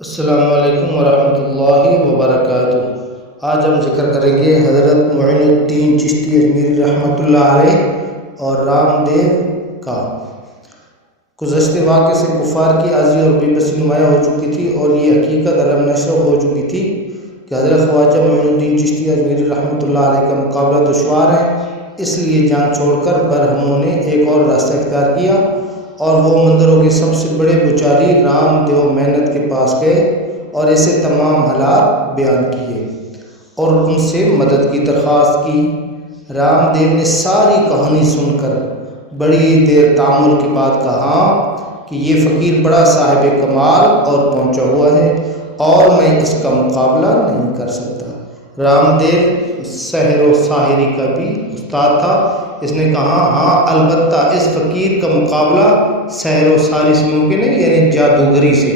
السلام علیکم ورحمۃ اللہ وبرکاتہ۔ آج ہم ذکر کریں گے حضرت معین الدین چشتی اجمیری رحمۃ اللہ علیہ اور رام دیو کا۔ گزشتہ واقعے سے کفار کی عاجزی اور بے بسی نمایاں ہو چکی تھی اور یہ حقیقت علم نشر ہو چکی تھی کہ حضرت خواجہ معین الدین چشتی اجمیری رحمۃ اللہ علیہ کا مقابلہ دشوار ہے۔ اس لیے جان چھوڑ کر برہموں نے ایک اور راستہ اختیار کیا اور وہ مندروں کے سب سے بڑے پجاری رام دیو محنت کے پاس گئے اور اسے تمام حالات بیان کیے اور ان سے مدد کی درخواست کی۔ رام دیو نے ساری کہانی سن کر بڑی دیر تامل کے بعد کہا کہ یہ فقیر بڑا صاحب کمال اور پہنچا ہوا ہے اور میں اس کا مقابلہ نہیں کر سکتا۔ رام دیو سحر و ساحری کا بھی استاد تھا۔ اس نے کہا ہاں البتہ اس فقیر کا مقابلہ سحر و ساحری سے ممکن ہے، یعنی جادوگری سے،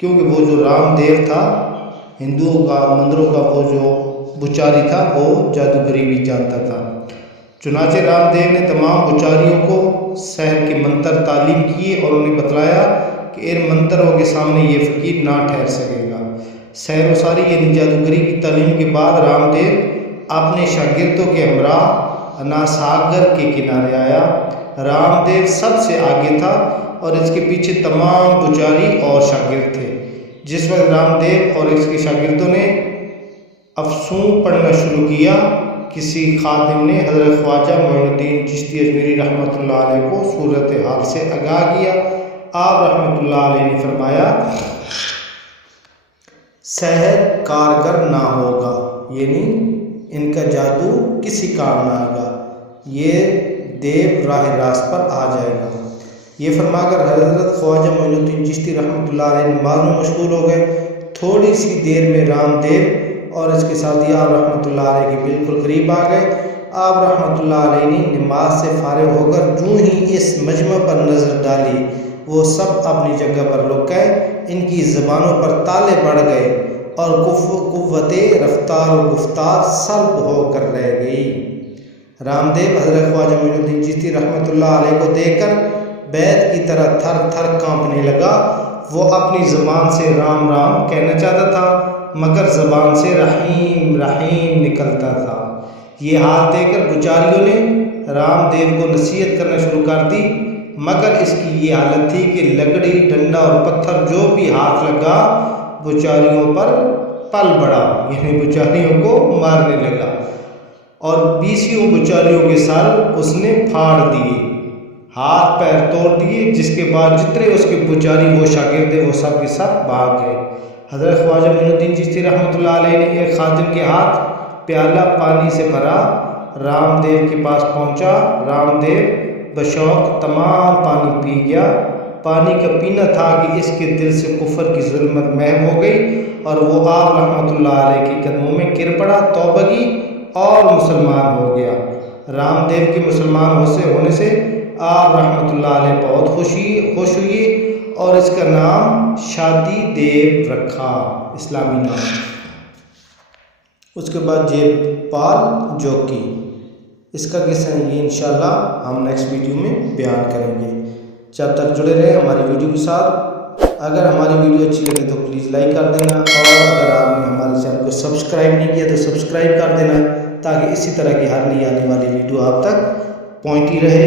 کیونکہ وہ جو رام دیو تھا ہندوؤں کا مندروں کا وہ جو بچاری تھا وہ جادوگری بھی جانتا تھا۔ چنانچہ رام دیو نے تمام بچاریوں کو سحر کے منتر تعلیم کیے اور انہیں بتلایا کہ ان منتروں کے سامنے یہ فقیر نہ ٹھہر سکے گا۔ سحر و ساحری یعنی جادوگری کی تعلیم کے بعد رام دیو اپنے شاگردوں کے ہمراہ اناساگر کے کنارے آیا۔ رام دیو سب سے آگے تھا اور اس کے پیچھے تمام پجاری اور شاگرد تھے۔ جس وقت رام دیو اور اس کے شاگردوں نے افسون پڑھنا شروع کیا، کسی خادم نے حضرت خواجہ معین الدین چشتی اجمیری رحمۃ اللہ علیہ کو صورتحال سے آگاہ کیا۔ آپ رحمۃ اللہ علیہ نے فرمایا سحر کارگر نہ ہوگا، یعنی ان کا جادو کسی کام نہ آئے گا، یہ دیو راہ راست پر آ جائے گا۔ یہ فرما کر حضرت خواجہ معین الدین چشتی رحمۃ اللہ علیہ نماز میں مشغول ہو گئے۔ تھوڑی سی دیر میں رام دیو اور اس کے ساتھی آپ رحمۃ اللہ علیہ کے بالکل قریب آ گئے۔ آپ رحمۃ اللہ علیہ نے نماز سے فارغ ہو کر جو ہی اس مجمع پر نظر ڈالی وہ سب اپنی جگہ پر رک گئے، ان کی زبانوں پر تالے پڑ گئے اور قوت رفتار و گفتار سلب ہو کر رہ گئی۔ رام دیو حضرت خواجہ معین الدین چشتی رحمۃ اللہ علیہ کو دیکھ کر بیت کی طرح تھر تھر کانپنے لگا۔ وہ اپنی زبان سے رام رام کہنا چاہتا تھا مگر زبان سے رحیم رحیم نکلتا تھا۔ یہ حال دیکھ کر پجاریوں نے رام دیو کو نصیحت کرنا شروع کر دی، مگر اس کی یہ حالت تھی کہ لکڑی ڈنڈا اور پتھر جو بھی ہاتھ لگا بچاریوں پر پل بڑھا، یعنی بچاریوں کو مارنے لگا اور 20 بچاریوں کے سر اس نے پھاڑ دیے، ہاتھ پیر توڑ دیے، جس کے بعد جتنے اس کے بچاری وہ شاگرد وہ سب کے سب بھاگ گئے۔ حضرت خواجہ معین الدین چشتی رحمۃ اللہ علیہ نے ایک خادم کے ہاتھ پیالہ پانی سے بھرا رام دیو کے پاس پہنچا۔ رام دیو بشوق تمام پانی پی گیا۔ پانی کا پینا تھا کہ اس کے دل سے کفر کی ظلمت محو ہو گئی اور وہ آپ رحمۃ اللہ علیہ کے قدموں میں گر پڑا، توبہ کی اور مسلمان ہو گیا۔ رام دیو کے مسلمان ہونے سے آپ رحمۃ اللہ علیہ بہت خوش ہوئے اور اس کا نام شادی دیو رکھا، اسلامی نام۔ اس کے بعد جیب پال جوکی، اس کا قصہ یہ انشاءاللہ ہم نیکسٹ ویڈیو میں بیان کریں گے۔ جب تک جڑے رہے ہماری ویڈیو کے ساتھ۔ اگر ہماری ویڈیو اچھی لگے تو پلیز لائک کر دینا اور اگر آپ نے ہمارے چینل کو سبسکرائب نہیں کیا تو سبسکرائب کر دینا تاکہ اسی طرح کی ہر نئی آنے والی ویڈیو آپ تک پہنچتی رہے۔